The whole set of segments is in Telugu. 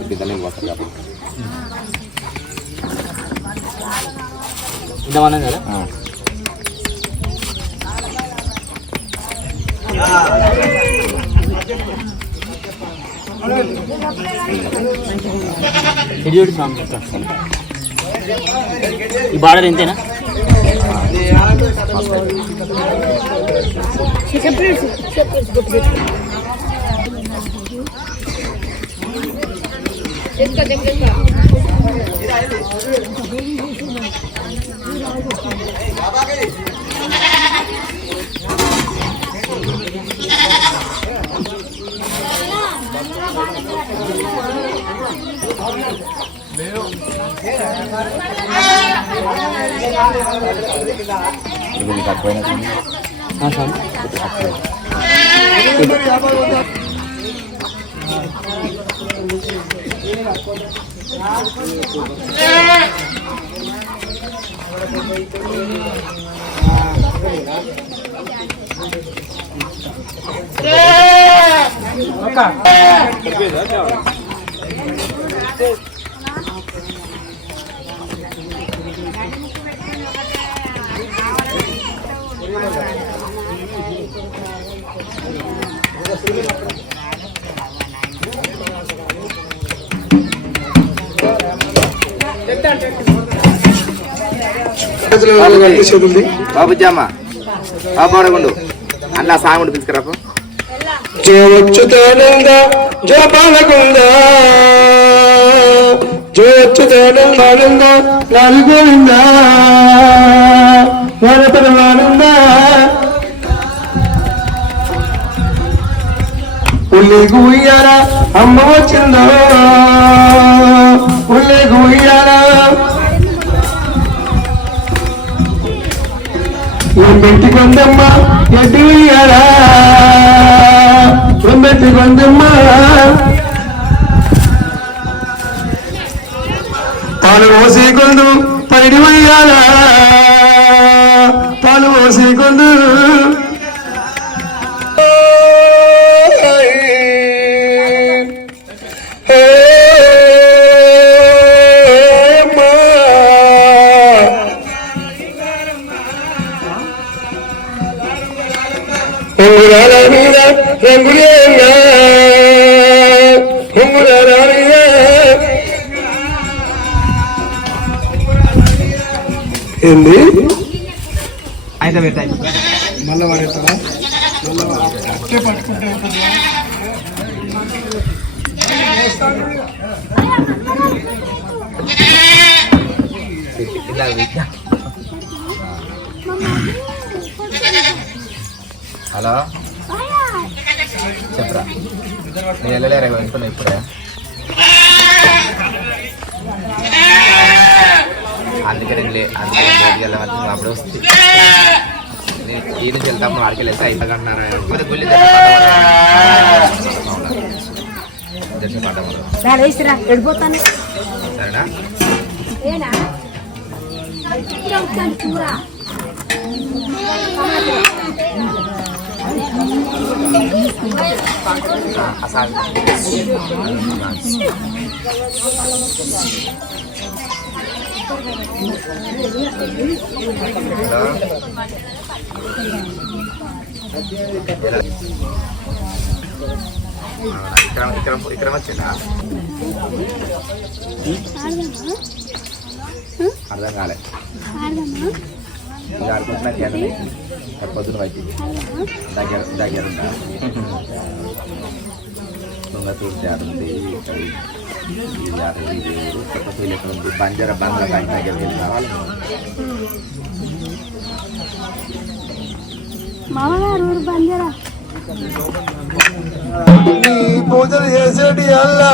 పోస్తారు బిడ్డలు పోస్తారు కాబట్టి ఇంతమన్నాం కదా ఈ బార్డర్ ఎంతేనా బాబు జామా బాబు అడగండు అన్న సాంగుడు తీసుకురాపు జోచ్చుతానంద జోపాలకుంద జోచ్చుతానంద లాలిగోవింద వరపరమానంద ఉల్లి గుయ్యాల అమ్మ వచ్చిందో ఉల్లి గుయ్యాల పెట్టి కొందమ్మ ఎడ్డి ఉయ్యాలా పెట్టి కొందమ్మ పాలు పోసి కొందు పైడి ఉయ్యాలా పాలు పోసి కొందు ఏంది అయితే పెట్టాయి మళ్ళీ వాడేస్తారా అట్టే పట్టుకుంటే హలో చెప్పరా నేను వెళ్ళలేరా వెళ్తున్నా ఇప్పుడే అందుకని వెళ్ళాలి అప్పుడే వస్తుంది ఈ నుంచి వెళ్తాము వాడికి వెళ్తే అయిపోతున్నారు సరేనా ఇక్కడ వచ్చిందా అర్థం కాలే ఆడుకుంటున్నా పొద్దున వచ్చింది దగ్గర దొంగతూరు జారుంది కొత్తపల్లి ఎక్కడ ఉంది బంజారా బంగ్లా బ్యాంక్ దగ్గరికి వెళ్ళి రావాలి పూజలు చేసేటి అల్లా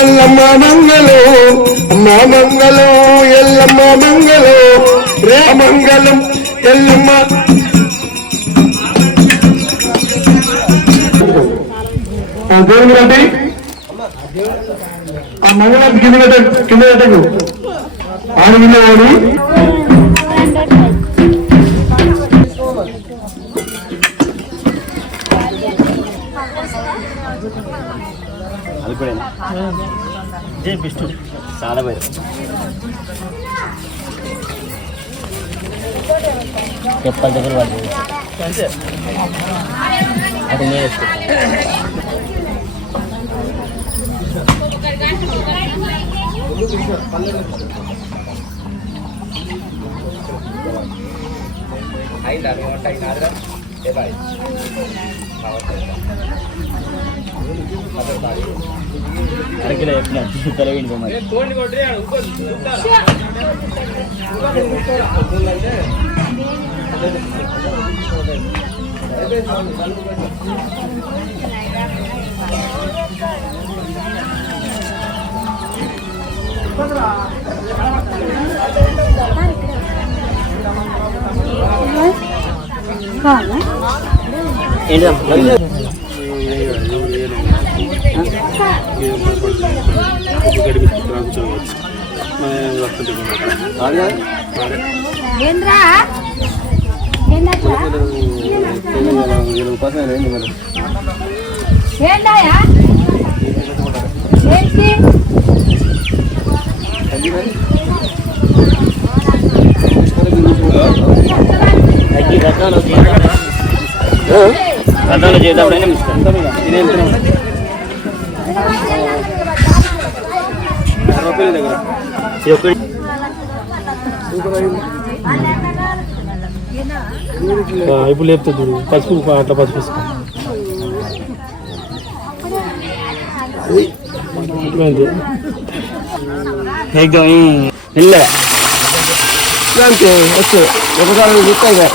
ఎల్లమ్మ మంగళం అమ్మ మంగళం ఎల్లమ్మ మంగళం రే మంగళం ఎల్లమ్మ దేవుని కట్టి ఆ మంగళం కింద కట్టకు ఆడవిల్ల వాడి అది కూడా జై బెస్ట్ చాలా పేరు చెప్పాలి దగ్గర వాళ్ళు అది నేను అరకిలో చెప్పిన తెలియండి మరి గతంలో చేద్దాం ఇప్పుడు లేపుతా చూడు పసుపు అట్లా పసుపు అంతే వచ్చు ఒకసారి చూస్తాయి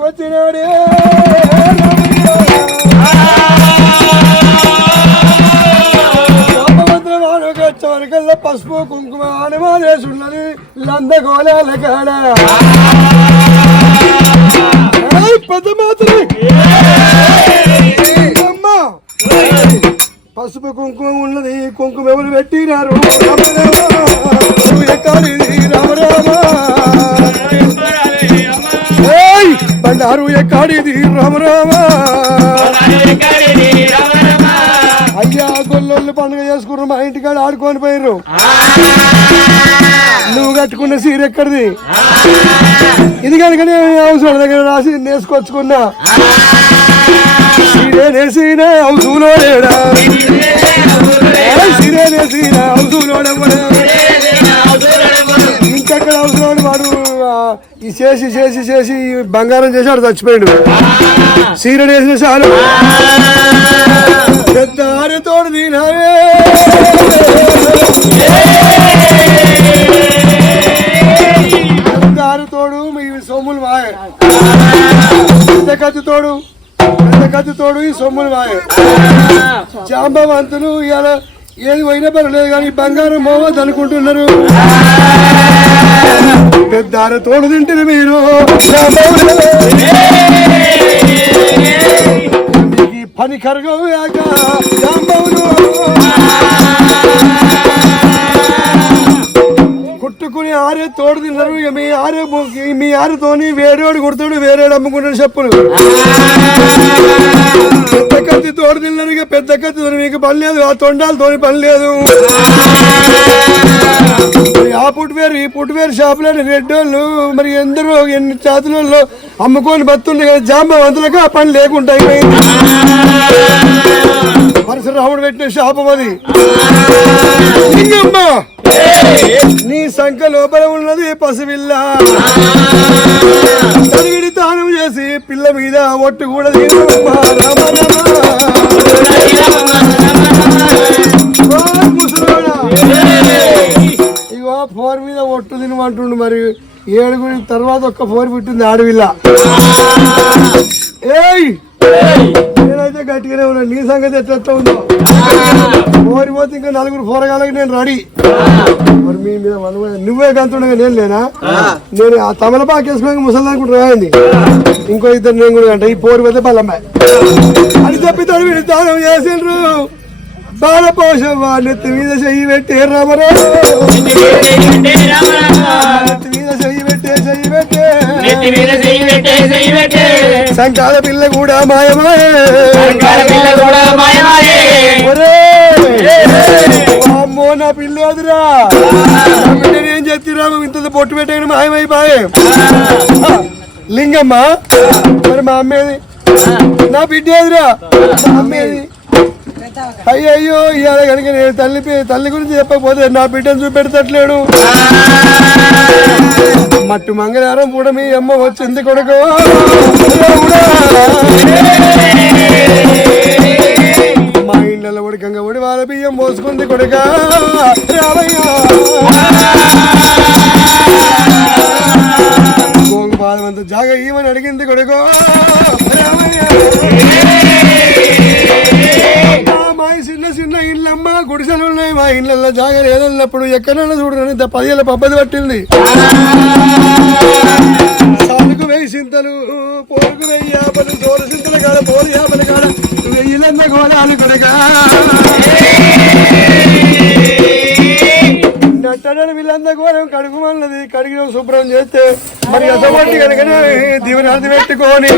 వచ్చినాడే చవరికల్లా పసుపు కుంకుమ ఆనమాలేసున్నది లందగోళాల కాడ పెద్ద మాత్రం అమ్మా పసుపు కుంకుమ ఉన్నది కుంకుమ ఎవరు పెట్టినారు బండారు ఎక్కడిది రామరామా అయ్యా గొల్లొల్లు పండుగ చేసుకున్నారు మా ఇంటికాడ ఆడుకొని పోయిర్రు నువ్వు కట్టుకున్న సీర ఎక్కడిది ఇది కనుక అవసరం దగ్గర రాసి నేసుకొచ్చుకున్నా సీరే నేసిన అవసూలోడా సీరే నేసిన అవసూలోడెవడా ఇంకెక్కడ అవసరం వాడు ఈ చేసి చేసి చేసి బంగారం చేశాడు చచ్చిపోయాడు సీర నేసిన చాలు పెద్దారి తోడు తినారే పెద్దారి తోడు మీ సొమ్ములు మాయ పెద్ద కత్తి తోడు ఈ సొమ్ములు మాయ జాంబవంతులు ఇవాళ ఏది పోయినా పర్లేదు కానీ బంగారం మోవద్దు అనుకుంటున్నారు పెద్దారి తోడు తింటారు మీరు పని కరగోయాక కుట్టుకుని ఆరే తోడు తిన్నారు ఇక మీ ఆరుతోని వేరేవాడు కుడతాడు వేరేవాడు అమ్ముకుంటాడు చెప్పులు పెద్ద కత్తి తోడు తిన్నారు ఇక పెద్ద కత్తి మీకు పని లేదు ఆ తొండాలతోని పని లేదు ఆ పుట్టువేరు ఈ పుట్టువేరు షాపులోని రెడ్డోళ్ళు మరి ఎందరో ఎన్ని జాతులలో అమ్ముకొని బతుండే కదా జాంబవంతులకు ఆ పని లేకుండా అయిపోయింది పరశురాముడు పెట్టిన శాపం అది లింగమ్మ నీ సంఖ లోపల ఉన్నది పసిపిల్ల తడిగిడి తానం చేసి పిల్ల మీద ఒట్టు కూడా ఇగో ఫోర్ మీద ఒట్టు తినమంటుండు మరి ఏడుగురి తర్వాత ఒక్క ఫోర్ పుట్టింది ఆడవిల్ల ఏయ్ నేనైతే గట్టిగానే ఉన్నా నీ సంగతి ఎట్లా ఉందో ఓరిపోతే ఇంకా నలుగురు పోరగాళ్ళకి నేను రెడీ మరి మీ మీద నువ్వే గంతుండగా నేను లేనా నేను ఆ తమలపాకు వేసుకున్నాక ముసలి అనుకుంటూ రాయింది ఇంకో ఇద్దరు నేను కూడా అంట ఈ పోరిపోతే పల్లమ్మాయి అని చెప్పి తడివి దానం చేసిండ్రు బాలపోషమ్మ నెత్తి మీద చెయ్యి పెట్టే రామరావు నెత్తి మీద చెయ్యి పెట్టే సంకాల పిల్ల కూడా మాయమాయే అమ్మో నా పిల్ల అదిరా ఏం చెప్తిరాము ఇంత పొట్టు పెట్టాను మాయమైపోయే లింగమ్మ మరి మా అమ్మేది నా బిడ్డ అదిరా మా అమ్మేది అయ్యో ఇవాళ కనుక నేను తల్లి గురించి చెప్పకపోతే నా బిడ్డను చూపెడతట్లేడు మట్టు మంగళవారం కూడా మీ అమ్మ వచ్చింది కొడుకు మా ఇండ్లలో ఉడకంగా ఉడి వాళ్ళ బియ్యం పోసుకుంది కొడుక గోంగు పాదం అంత జాగా ఇవ్వని అడిగింది కొడుకు మా చిన్న చిన్న ఇళ్ళమ్మ గుడిసెలు ఉన్నాయి మా ఇళ్ళల్లో జాగా లేదన్నప్పుడు ఎక్కడన్నా చూడని 10 పబ్బది పట్టింది సాలుకు 1000 చింతలు పోరుకు 1050 తోడు చింతల కాడ పోరు 50 కాడ 1000 గోళాలు కొడగా నట్టడని వీళ్ళందరూ ఘోరం కడుగుమన్నది కడిగిన శుభ్రం చేస్తే మరి అసలు కనుకనే దీవెనాది పెట్టుకొని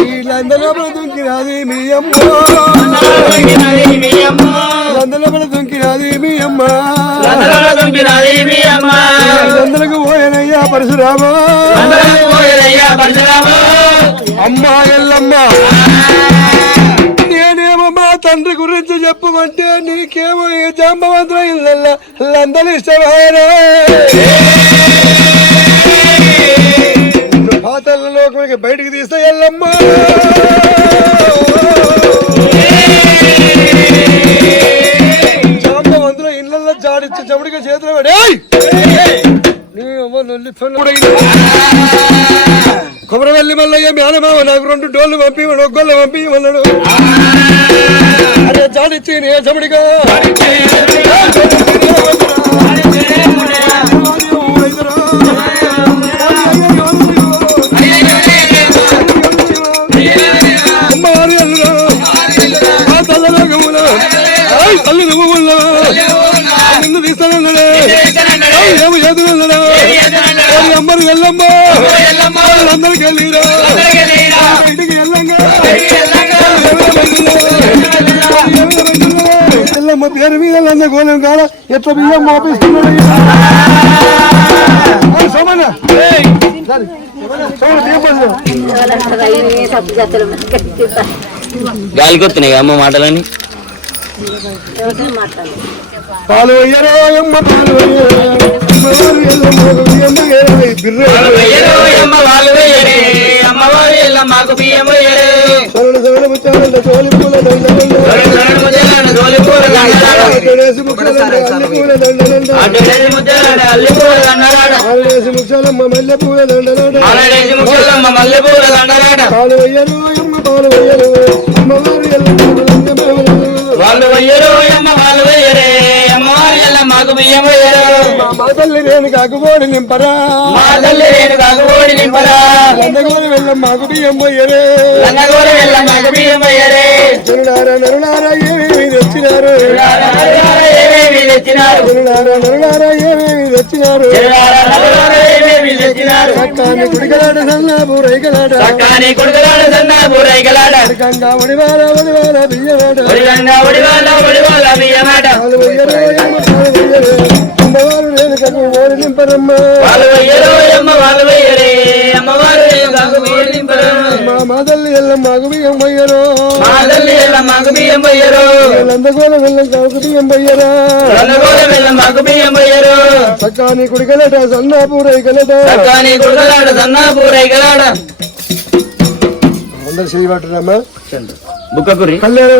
వీళ్ళందరూ దుంకినది మీ అమ్మ వీళ్ళందరూ దుంకినది మీ అమ్మ వీళ్ళందరకు పోయనయ్యా పరశురామ అమ్మా ఎల్లమ్మ నేనేమో మా తండ్రి గురించి చెప్పమంటే నీకేమో ఈ జాంబవంతుల ఇళ్ళల్లో లందరూ ఇష్టమైనా పాతల్లోకి బయటికి తీస్తే ఎల్లమ్మ జాంబవంతుల ఇళ్ళల్లో జాడిచ్చి చెవుడిగా చేతులు పడి వల్లి మల్లయ్య మేనమావ నాకు 2 డోళ్ళు పంపి ఒక్కళ్ళు పంపి ఉన్నాడు. అరే జాడిచ్చి నే చమడిగా తల్లి నువ్వు నిన్ను తీస్తానన్నాడే ఏమి చేతున్నా అమ్మరు వెళ్ళమ్మ అందరికి వెళ్ళిరా ఇంటికి వెళ్ళమ్మ పేరు మీద అన్న గోళం కాడ ఎట్లా బియ్యం మోపిస్తున్నాడు. గాలికి వస్తున్నాయి అమ్మ మాటలని. పాలు అయ్యరో అమ్మ పాలు ముఖ్యాలమ్మ మల్లె పూల దండలాట పాలు అయ్యరు అమ్మ పాలు అయ్యరు అమ్మవారు వాళ్ళు వయ్యరు అమ్మ వాళ్ళు వయ్యరే అమ్మవారు ఎలా మాకు బియ్యం వయ్యరు. మా తల్లి నేను కాకపోడి నింపరా మా తల్లి నేను కాకపోడి నింపరా లందగోలు వెళ్ళ మాకు బియ్యం పోయరే లందగోలు వెళ్ళ మాకు బియ్యం వయ్యరే. నరులారా నరులారా ఏమేమి తెచ్చినారు ఏమేమి తెచ్చినారు నరులారా ఏమేమి తెచ్చినారు ఏమేమి తెచ్చినారు. చక్కాని కుడికలాట సన్నా బూరైకలాట చక్కాని కుడుకలాట సన్నా బూరైకలాట గంగా ఒడివాల ఒడివాల బియ్యమాట ఒడిగంగా ఒడివాల ఒడివాల బియ్యమాట అమ్మవారు నేను కను ఓడి నింపరమ్మ వాళ్ళు వయ్యరు అమ్మ వాళ్ళు వయ్యరే అమ్మవారు మా తల్లి ఎల్ల మాకు బియ్యం పోయ్యరు మా తల్లి ఎలా మాకు బియ్యం వయ్యరు లందగోల వెళ్ళం కాకు బియ్యం పోయ్యరా లందగోలు వెళ్ళ మాకు బియ్యం వయ్యరు. చక్కాని కుడికలట సన్నా పూరైకలట చక్కాని కుడుకలాట సన్నా బూరైకలాట అందరు చేయబట్టరమ్మా బుక్క కుర్రి కళ్యాణ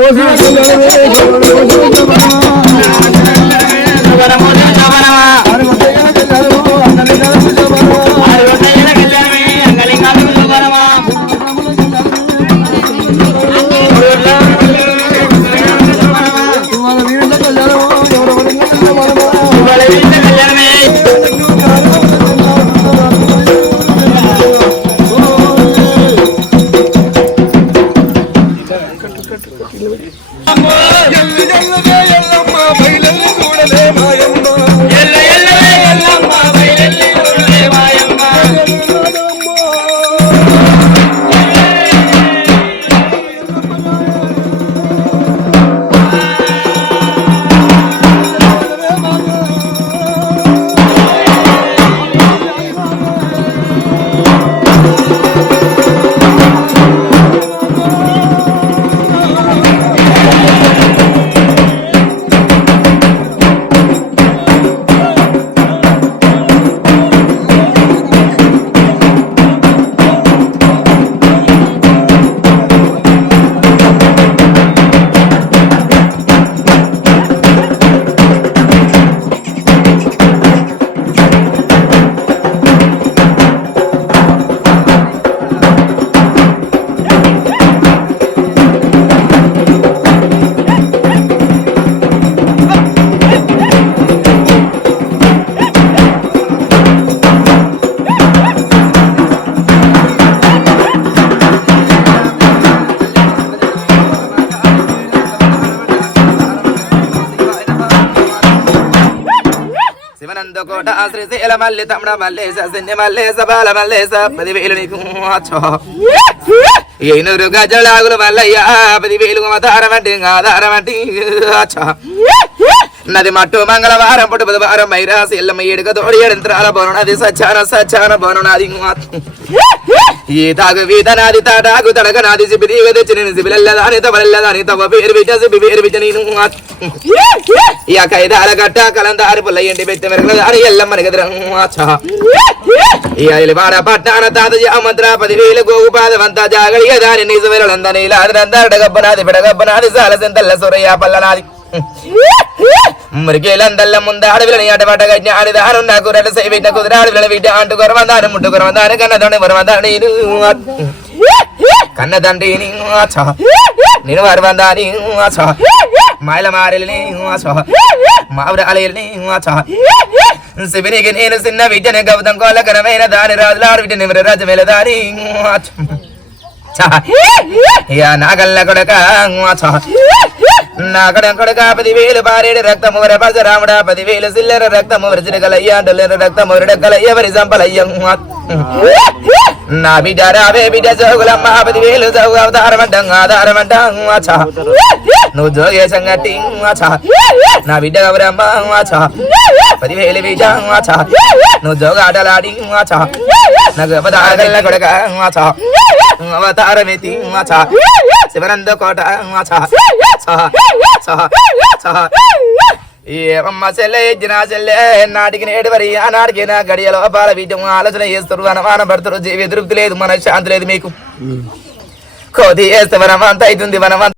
శివనందకోట శ్రీశైల మల్లి తమ్ముడ మల్లేశ సిన్ని మల్లేశ బాల మల్లేశ 10,000 నీకు ఏనూరు గజలాగులు మల్లయ్య 10,000 ఆధారమంటి ఆధారమంటి నది మట్టు మంగళవారం పుట్టు బుధవారం మైరాసి ఎల్లమ్మ ఏడుక తోడి ఏడంత్రాల బోనది సచ్చాన బోనది ఈ తాగు వీధనాది తాటాకు తడక నాది సిబిదిగ తెచ్చి నేను సిబిలెల్లదాని తవలెల్లదాని తవ పేరు విచ సిబి పేరు విచ నేను ఇక కైదాల గట్ట కలందారి పుల్ల ఎండి పెట్టి మెరగలదాని ఎల్లమ్మని గదిరం ఇవాడ పట్టాన తాత మంత్ర 10,000 గోగుపాదవంతా జాగడిగా దాని నీసు వెరలందని లాదరందరడ గబ్బనాది పెడగబ్బనాది సాల సెంతల్ల సొరయ్య పల్లనాది మురికేలందల్ల ముందు అడవిలని అటపాట కట్టిన ఆడిదారు నాకు రెడ్డ సైబిట్ట కుదిర అడవిలని బిడ్డ అంటు కొరవందాను ముట్టు కొరవందాను కన్నదండి వరవందాని కన్నదండి నేను వరవందాని మాయల మారెల్ని మావిడ అలెల్ని శివునికి నేను చిన్న విద్యని గౌతం కోలకరమైన దాని రాజులాడు విద్య నిమర రాజమేల దాని నాగల్ల కొడక నాగడ కొడక 10,000 పారేడు రక్తము పరశురాముడా 10,000 సిల్లర రక్తము వరచిరగలయ్య అంటులేరు రక్తము రడగలయ్య వరి సంపలయ్య నా బిడ్డ రావే బిడ్డ జోగులమ్మ 10,000 జోగు అవతారమంటం ఆధారమంటం నువ్వు జోగే సంగతి నా బిడ్డ గౌరమ్మ 10,000 బిడ్డ నువ్వు జోగ ఆటలాడి నాకు అవతారగల్ల కొడక అవతారమెతి శివనంద కోట ఏమమ్మ చెల్లె ఎజ్జిన చెల్లె నాటికి నేడు వరి ఆనాటికి నా గడియలో పాల వీటం ఆలోచన చేస్తారు అనుమానం పడుతురు జీవి తృప్తి లేదు మన శాంతి లేదు మీకు కోతి వేస్తే వనమంత అవుతుంది వనమంత